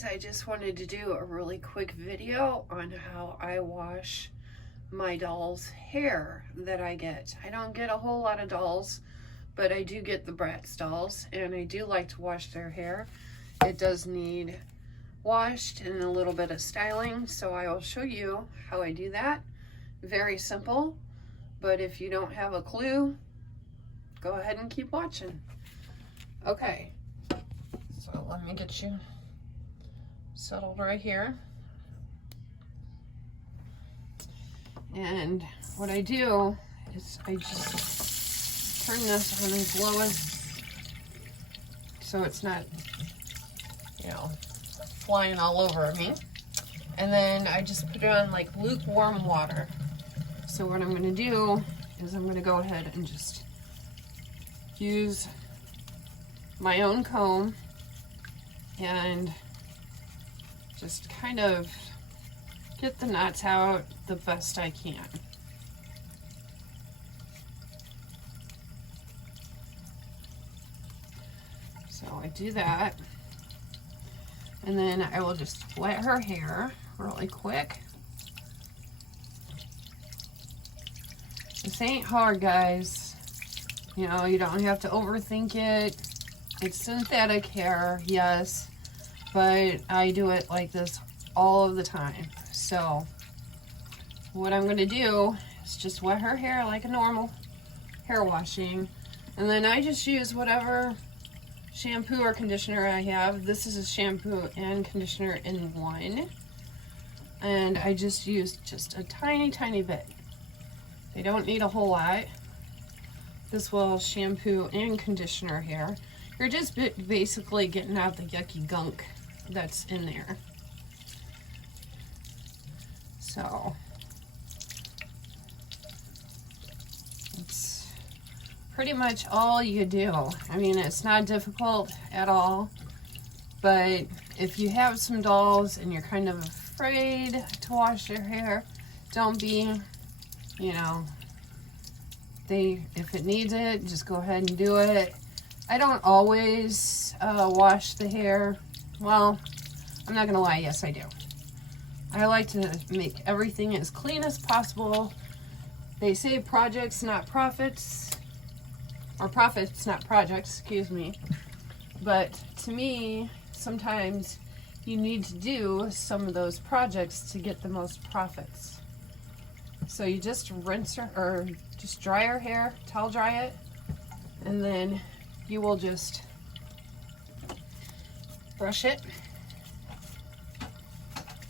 guys, I just wanted to do a really quick video on how I wash my doll's hair that I get. I don't get a whole lot of dolls, but I do get the Bratz dolls, and I do like to wash their hair. It does need washed and a little bit of styling, so I will show you how I do that. Very simple, but if you don't have a clue, go ahead and keep watching. Okay, so let me get you settled right here. And what I do is I just turn this on and blow it so it's not, you know, flying all over me. And then I just put it on like lukewarm water. So what I'm going to do is I'm going to go ahead and just use my own comb and just kind of get the knots out the best I can. So I do that, and then I will just wet her hair really quick. This ain't hard, guys. You know, you don't have to overthink it. It's synthetic hair, yes, but I do it like this all of the time. So what I'm gonna do is just wet her hair like a normal hair washing, and then I just use whatever shampoo or conditioner I have. This is a shampoo and conditioner in one, and I just use just a tiny bit. They don't need a whole lot. This will shampoo and conditioner hair. You're just basically getting out the yucky gunk that's in there. So it's pretty much all you do. I mean, it's not difficult at all, but if you have some dolls and you're kind of afraid to wash their hair, don't be. You know, if it needs it, just go ahead and do it. I don't always wash the hair. Well, I'm not gonna lie, yes I do. I like to make everything as clean as possible. They say projects, not profits, or profits, not projects, excuse me. But to me, sometimes you need to do some of those projects to get the most profits. So you just rinse her, or just dry her hair, towel dry it, and then you will just brush it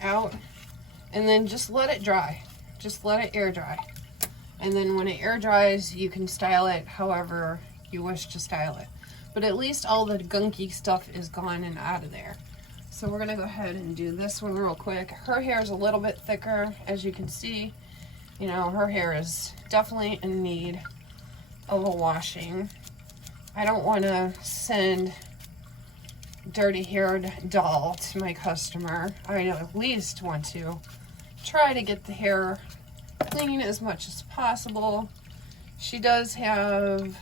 out, and then just let it dry. Just let it air dry. And then when it air dries, you can style it however you wish to style it. But at least all the gunky stuff is gone and out of there. So we're gonna go ahead and do this one real quick. Her hair is a little bit thicker, as you can see. You know, her hair is definitely in need of a washing. I don't want to send dirty-haired doll to my customer. I at least want to try to get the hair clean as much as possible. She does have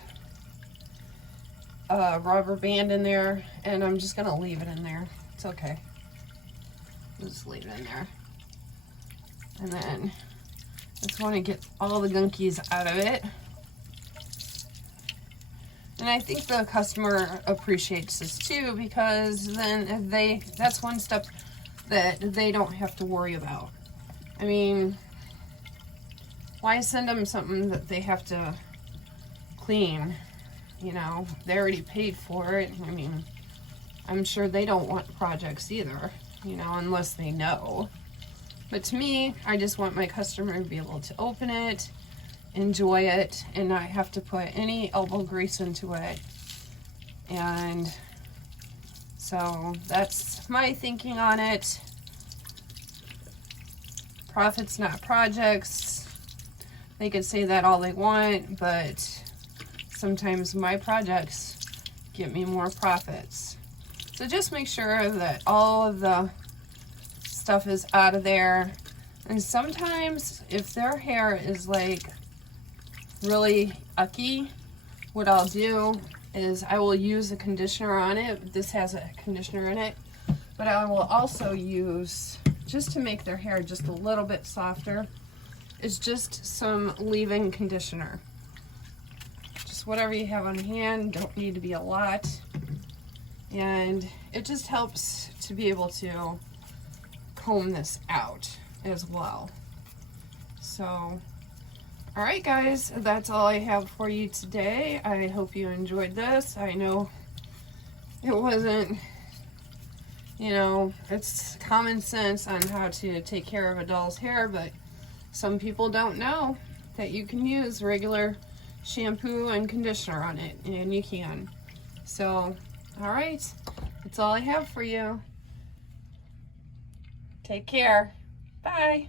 a rubber band in there, and I'm just going to leave it in there. It's okay. Just leave it in there. And then just want to get all the gunkies out of it. And I think the customer appreciates this too, because then that's one step that they don't have to worry about. I mean, why send them something that they have to clean? You know, they already paid for it. I mean, I'm sure they don't want projects either, you know, unless they know. But to me, I just want my customer to be able to open it, enjoy it, and not have to put any elbow grease into it. And so that's my thinking on it. Profits, not projects. They could say that all they want, but sometimes my projects get me more profits. So just make sure that all of the stuff is out of there. And sometimes if their hair is like really ucky, what I'll do is I will use a conditioner on it. This has a conditioner in it. But I will also use, just to make their hair just a little bit softer, is just some leave-in conditioner. Just whatever you have on hand, don't need to be a lot. And it just helps to be able to comb this out as well. So, all right guys, that's all I have for you today. I hope you enjoyed this. I know it wasn't, you know, it's common sense on how to take care of a doll's hair, but some people don't know that you can use regular shampoo and conditioner on it, and you can. So, all right, that's all I have for you. Take care. Bye.